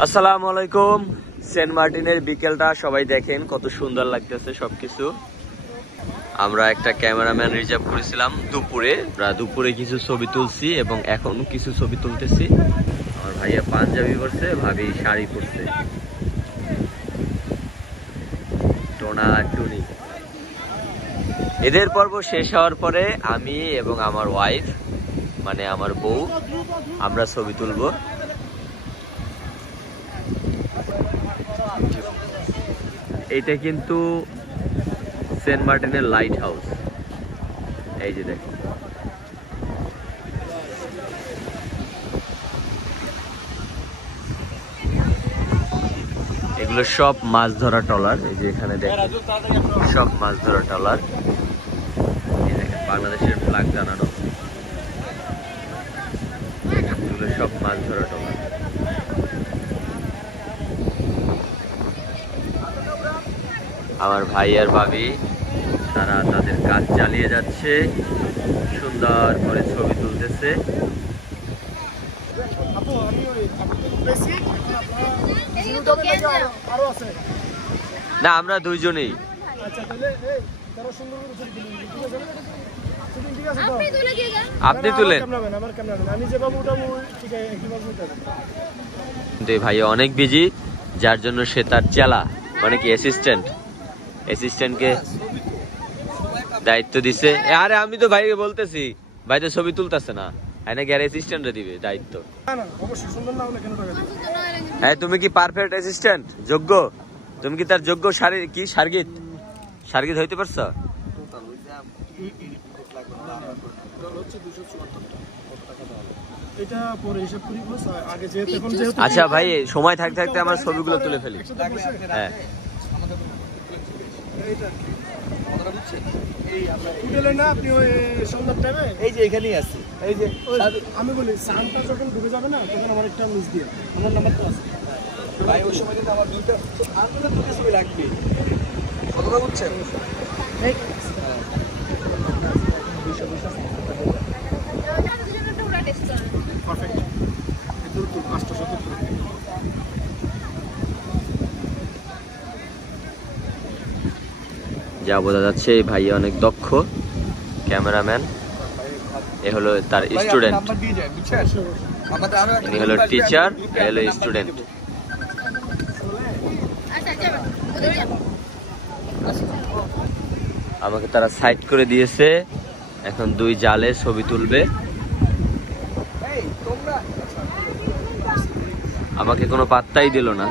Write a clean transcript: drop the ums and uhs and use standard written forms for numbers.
আসসালামু আলাইকুম। সেন্ট মার্টিনের বিকেলটা সবাই দেখেন কত সুন্দর লাগতেছে সবকিছু। আমরা একটা ক্যামেরাম্যান রিজার্ভ করেছিলাম দুপুরে কিছু ছবি তুলছি এবং এখন কিছু ছবি তুলতেছি। আমার ভাইয়া পাঞ্জাবি পরছে, ভাবি শাড়ি পরছে। টোনা টুনি এদের পর্ব শেষ হওয়ার পরে আমি এবং আমার ওয়াইফ মানে আমার বউ আমরা ছবি তুলবো। এইটা কিন্তু সেন্ট মার্টিনের লাইট হাউস। এই যে দেখো, এগুলো সব মাছ ধরা ট্রলার। এই যে এখানে দেখো সব মাছ ধরা ট্রলার। এই দেখেন বাংলাদেশের ফ্ল্যাগ টানানো, এগুলো সব মাছ ধরা ট্রলার। আমার ভাই আর ভাবি তারা তাদের কাজ চালিয়ে যাচ্ছে, সুন্দর করে ছবি তুলতেছে। না, আমরা দুইজনেই। আপনি তুলেন। ভাই অনেক বিজি, যার জন্য সে তার চেলা মানে কি অ্যাসিস্ট্যান্টকে দায়িত্ব দিছে। আরে আমি তো ভাইকে বলতেছি, ভাই তো ছবি তুলতেছে না, নাকি আর অ্যাসিস্ট্যান্টরা দিবে দায়িত্ব। হ্যাঁ, তুমি কি পারফেক্ট অ্যাসিস্ট্যান্ট, যোগ্য? তুমি কি তার যোগ্য সার্গিত হইতে পারছো? আচ্ছা ভাই, সময় থাকতে থাকতে আমার ছবিগুলো তুলে ফেলি। হ্যাঁ, আমি বলি সানটা যখন ডুবে যাবে না তখন আমার একটা মিস দিয়ে আমার নাম্বার তো আছে ভাই। ওই সময় কিন্তু আমার দুটো ছবি লাগবে, কতটা বুঝছেন? যা বোঝা যাচ্ছে এই ভাই অনেক দক্ষ ক্যামেরাম্যান। এ হলো তার স্টুডেন্ট, ইনি হলো টিচার, এ হলো স্টুডেন্ট। আমাকে তারা সাইড করে দিয়েছে, এখন দুই জালে ছবি তুলবে। আমাকে কোনো পাত্তাই দিল না।